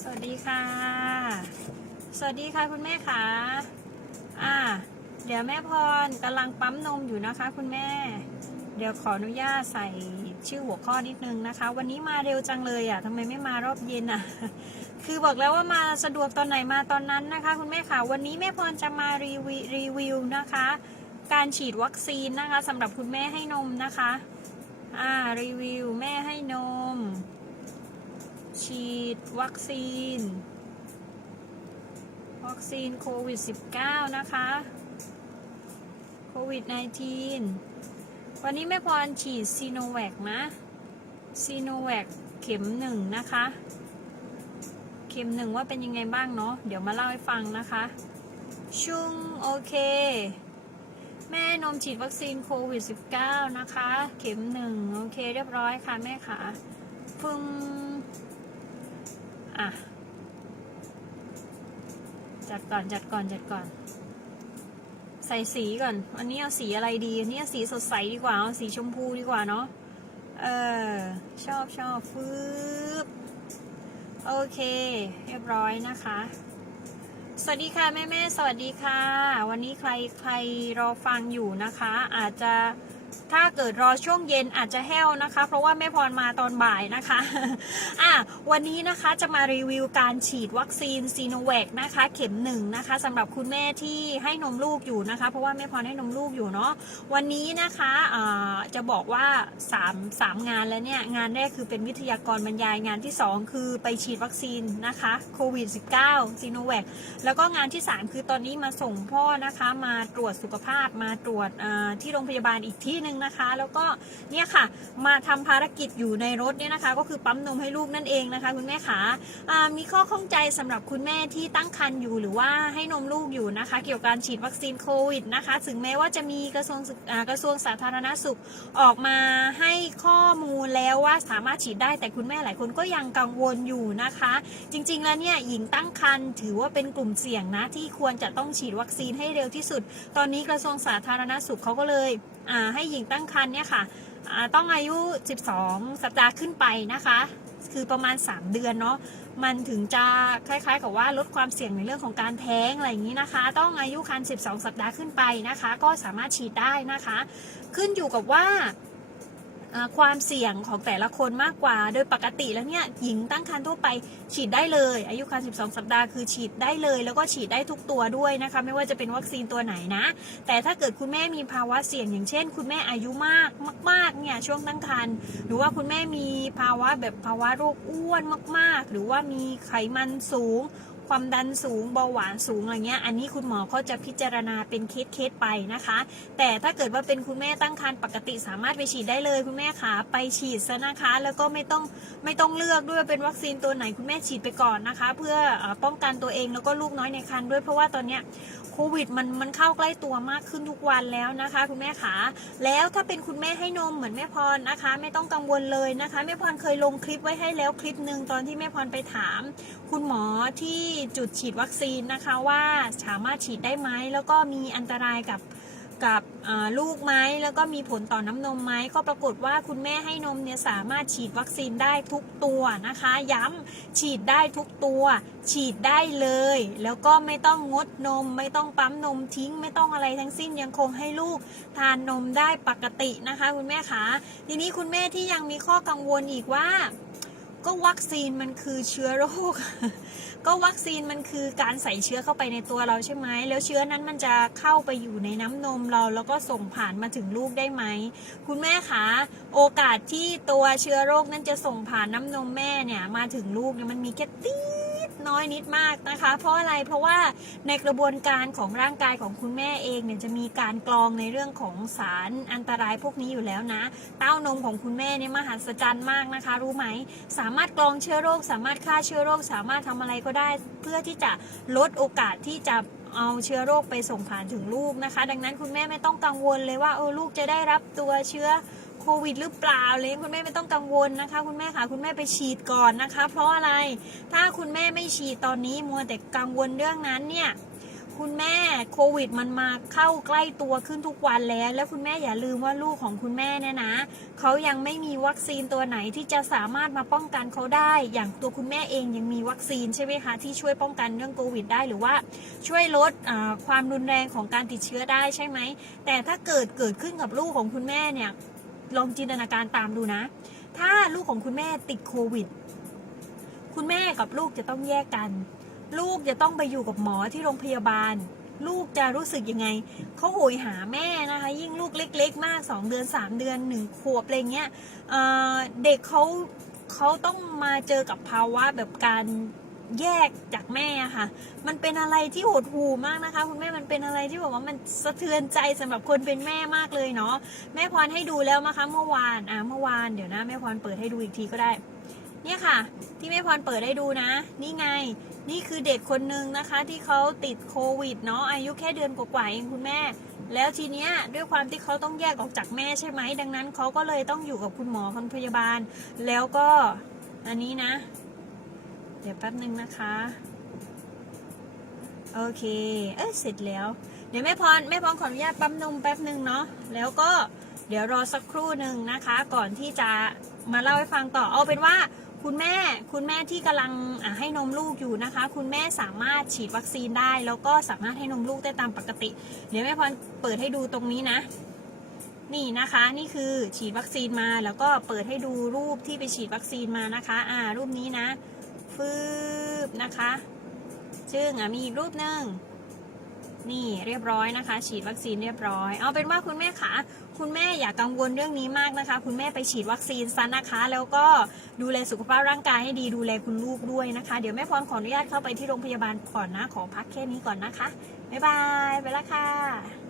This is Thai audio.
สวัสดีค่ะ สวัสดีค่ะคุณแม่ค่ะ อ่า เดี๋ยวแม่พรกำลังปั๊มนมอยู่นะคะ คุณแม่ เดี๋ยวขออนุญาตใส่ชื่อหัวข้อนิดนึงนะคะ วันนี้มาเร็วจังเลยอะทำไมไม่มารอบเย็นอะ คือบอกแล้วว่ามาสะดวกตอนไหนมาตอนนั้นนะคะ คุณแม่ค่ะ วันนี้แม่พรจะมารีวิวรีวิวนะคะ การฉีดวัคซีนนะคะสำหรับคุณแม่ให้นมนะคะ อ่ารีวิวแม่ให้นม ฉีดวัคซีน วัคซีนโควิด -19 นะคะ โควิด -19 วันนี้แม่พรฉีดซีโนแวคนะซีโนแวคเข็มหนึ่งนะคะ เข็มหนึ่งว่าเป็นยังไงบ้างเนาะเดี๋ยวมาเล่าให้ฟังนะคะ ชุงโอเค แม่นมฉีดวัคซีนโควิด -19 นะคะ เข็มหนึ่งโอเค เรียบร้อยค่ะแม่ค่ะฟึ่ง อะ จัดก่อนจัดก่อนจัดก่อน ใส่สีก่อนวันนี้เอาสีอะไรดีวันนี้เอาสีสดใสดีกว่า เอาสีชมพูดีกว่าเนาะ เออ ชอบชอบฟืบโอเค เรียบร้อยนะคะ สวัสดีค่ะแม่แม่สวัสดีค่ะ วันนี้ใครใครรอฟังอยู่นะคะ อาจจะ ถ้าเกิดรอช่วงเย็นอาจจะแห้วนะคะ เพราะว่าแม่พรมาตอนบ่ายนะคะอะวันนี้นะคะจะมารีวิวการฉีดวัคซีนซีโนแวคนะคะ เข็มหนึ่งนะคะสำหรับคุณแม่ที่ให้นมลูกอยู่นะคะ เพราะว่าแม่พรให้นมลูกอยู่เนาะวันนี้นะคะอ่าจะบอกว่า3 3งานแล้วเนี่ย งานแรกคือเป็นวิทยากรบรรยายงานที่ 2 คือไปฉีดวัคซีนนะคะโควิด -19 ซีโนแวคแล้วก็งานที่ 3 คือตอนนี้มาส่งพ่อนะคะมาตรวจสุขภาพมาตรวจที่โรงพยาบาลอีกที่หนึ่งนะคะ แล้วก็เนี่ยค่ะมาทำภารกิจอยู่ในรถเนี่ยนะคะ ก็คือปั๊มนมให้ลูกนั่นเองนะคะคุณแม่ขามีข้อข้องใจสำหรับคุณแม่ที่ตั้งครรภ์อยู่หรือว่าให้นมลูกอยู่นะคะ เกี่ยวกับการฉีดวัคซีนโควิดนะคะ ถึงแม้ว่าจะมีกระทรวงกระทรวงสาธารณสุขออกมาให้ข้อมูลแล้วว่าสามารถฉีดได้แต่คุณแม่หลายคนก็ยังกังวลอยู่นะคะ จริงๆแล้วเนี่ยหญิงตั้งครรภ์ถือว่าเป็นกลุ่มเสี่ยงนะที่ควรจะต้องฉีดวัคซีนให้เร็วที่สุด ตอนนี้กระทรวงสาธารณสุขเขาก็เลย ให้หญิงตั้งครรภ์เนี่ยค่ะต้องอายุ 12 สัปดาห์ขึ้นไปนะคะ คือประมาณ 3 เดือนเนาะมันถึงจะคล้ายๆ กับว่าลดความเสี่ยงในเรื่องของการแท้งอะไรอย่างนี้นะคะ ต้องอายุครรภ์12 สัปดาห์ขึ้นไปนะคะ ก็สามารถฉีดได้นะคะ ขึ้นอยู่กับว่า ความเสี่ยงของแต่ละคนมากกว่า โดยปกติแล้วเนี่ยหญิงตั้งครรภ์ทั่วไปฉีดได้เลย อายุครรภ์12 สัปดาห์คือฉีดได้เลย แล้วก็ฉีดได้ทุกตัวด้วยนะคะไม่ว่าจะเป็นวัคซีนตัวไหนนะ แต่ถ้าเกิดคุณแม่มีภาวะเสี่ยงอย่างเช่น คุณแม่อายุมากมากๆเนี่ยช่วงตั้งครรภ์หรือว่าคุณแม่มีภาวะแบบภาวะโรคอ้วนมาก ๆ หรือว่ามีไขมันสูง ความดันสูงเบาหวานสูงอะไรเงี้ย อันนี้คุณหมอเขาจะพิจารณาเป็นเคสเคสไปนะคะ แต่ถ้าเกิดว่าเป็นคุณแม่ตั้งครรภ์ปกติสามารถไปฉีดได้เลยคุณแม่ขาไปฉีดซะนะคะ แล้วก็ไม่ต้องไม่ต้องเลือกด้วยเป็นวัคซีนตัวไหนคุณแม่ฉีดไปก่อนนะคะ เพื่อเออป้องกันตัวเองแล้วก็ลูกน้อยในครรภ์ด้วยเพราะว่าตอนเนี้ยโควิดมันมันเข้าใกล้ตัวมากขึ้นทุกวันแล้วนะคะ คุณแม่ขาแล้วถ้าเป็นคุณแม่ให้นมเหมือนแม่พรนะคะ ไม่ต้องกังวลเลยนะคะแม่พรเคยลงคลิปไว้ให้แล้วคลิปหนึ่งตอนที่แม่พรไปถาม คุณหมอที่จุดฉีดวัคซีนนะคะว่าสามารถฉีดได้ไหมแล้วก็มีอันตรายกับกับลูกไหมแล้วก็มีผลต่อน้ำนมไหมก็ปรากฏว่าคุณแม่ให้นมเนี่ยสามารถฉีดวัคซีนได้ทุกตัวนะคะ ย้ำฉีดได้ทุกตัว ฉีดได้เลย แล้วก็ไม่ต้องงดนม ไม่ต้องปั๊มนมทิ้ง ไม่ต้องอะไรทั้งสิ้นยังคงให้ลูกทานนมได้ปกตินะคะ คุณแม่คะทีนี้คุณแม่ที่ยังมีข้อกังวลอีกว่า ก็วัคซีนมันคือเชื้อโรค ก็วัคซีนมันคือการใส่เชื้อเข้าไปในตัวเราใช่ไหม แล้วเชื้อนั้นมันจะเข้าไปอยู่ในน้ำนมเรา แล้วก็ส่งผ่านมาถึงลูกได้ไหม คุณแม่คะ โอกาสที่ตัวเชื้อโรคนั้นจะส่งผ่านน้ำนมแม่เนี่ย มาถึงลูกเนี่ยมันมีแค่ตี น้อยนิดมากนะคะ เพราะอะไรเพราะว่าในกระบวนการของร่างกายของคุณแม่เองเนี่ยจะมีการกรองในเรื่องของสารอันตรายพวกนี้อยู่แล้วนะ เต้านมของคุณแม่เนี่ยมหัศจรรย์มากนะคะ รู้ไหม สามารถกรองเชื้อโรค สามารถฆ่าเชื้อโรค สามารถทำอะไรก็ได้ เพื่อที่จะลดโอกาสที่จะเอาเชื้อโรคไปส่งผ่านถึงลูกนะคะ ดังนั้นคุณแม่ไม่ต้องกังวลเลยว่าเออลูกจะได้รับตัวเชื้อ โควิดหรือเปล่าเลยคุณแม่ไม่ต้องกังวลนะคะ คุณแม่ค่ะคุณแม่ไปฉีดก่อนนะคะ เพราะอะไรถ้าคุณแม่ไม่ฉีดตอนนี้มัวแต่กังวลเรื่องนั้นเนี่ยคุณแม่โควิดมันมาเข้าใกล้ตัวขึ้นทุกวันแล้ว แล้วคุณแม่อย่าลืมว่าลูกของคุณแม่เนี่ยนะเขายังไม่มีวัคซีนตัวไหนที่จะสามารถมาป้องกันเขาได้ อย่างตัวคุณแม่เองยังมีวัคซีนใช่ไหมคะที่ช่วยป้องกันเรื่องโควิดได้หรือว่าช่วยลดความรุนแรงของการติดเชื้อได้ใช่ไหมแต่ถ้าเกิดเกิดขึ้นกับลูกของคุณแม่เนี่ย ลองจินตนาการตามดูนะ ถ้าลูกของคุณแม่ติดโควิด คุณแม่กับลูกจะต้องแยกกัน ลูกจะต้องไปอยู่กับหมอที่โรงพยาบาล ลูกจะรู้สึกยังไง เขาโหยหาแม่นะคะ ยิ่งลูกเล็ก ๆ มาก 2 เดือน 3 เดือน 1 ขวบอะไรเงี้ยเเด็กเขาเขาต้องมาเจอกับภาวะแบบการ แยกจากแม่ค่ะ มันเป็นอะไรที่โหดหู่มากนะคะ คุณแม่มันเป็นอะไรที่แบบว่ามันสะเทือนใจสำหรับคนเป็นแม่มากเลยเนาะแม่พรให้ดูแล้วนะคะ เมื่อวานอะเมื่อวานเดี๋ยวนะแม่พรเปิดให้ดูอีกทีก็ได้ เนี่ยค่ะ ที่แม่พรเปิดให้ดูนะ นี่ไง นี่คือเด็กคนหนึ่งนะคะ ที่เขาติดโควิดเนาะอายุแค่เดือนกว่าๆเองคุณแม่ แล้วทีเนี้ยด้วยความที่เขาต้องแยกออกจากแม่ใช่ไหมดังนั้นเขาก็เลยต้องอยู่กับคุณหมอคุณพยาบาล แล้วก็อันนี้นะ ดี๋ยวแป๊บหนึ่งนะคะ โอเค เอ้ยเสร็จแล้ว เดี๋ยวแม่พรแม่พรขออนุญาตปั๊มนมแป๊บหนึ่งเนาะ แล้วก็เดี๋ยวรอสักครู่หนึ่งนะคะ ก่อนที่จะมาเล่าให้ฟังต่อ เอาเป็นว่าคุณแม่คุณแม่ที่กำลังให้นมลูกอยู่นะคะ คุณแม่สามารถฉีดวัคซีนได้ แล้วก็สามารถให้นมลูกได้ตามปกติ เดี๋ยวแม่พรเปิดให้ดูตรงนี้นะ นี่นะคะนี่คือฉีดวัคซีนมาแล้วก็เปิดให้ดูรูปที่ไปฉีดวัคซีนมานะคะ อ่า รูปนี้นะ ฟืบนะคะซึ่งอะมีอีกรูปหนึ่งนี่เรียบร้อยนะคะ ฉีดวัคซีนเรียบร้อย เอาเป็นว่าคุณแม่คะคุณแม่อย่ากังวลเรื่องนี้มากนะคะ คุณแม่ไปฉีดวัคซีนซะนะคะ แล้วก็ดูแลสุขภาพร่างกายให้ดีดูแลคุณลูกด้วยนะคะ เดี๋ยวแม่พรขออนุญาตเข้าไปที่โรงพยาบาลก่อนนะ ขอพักแค่นี้ก่อนนะคะบ๊ายบายไปล้วค่ะ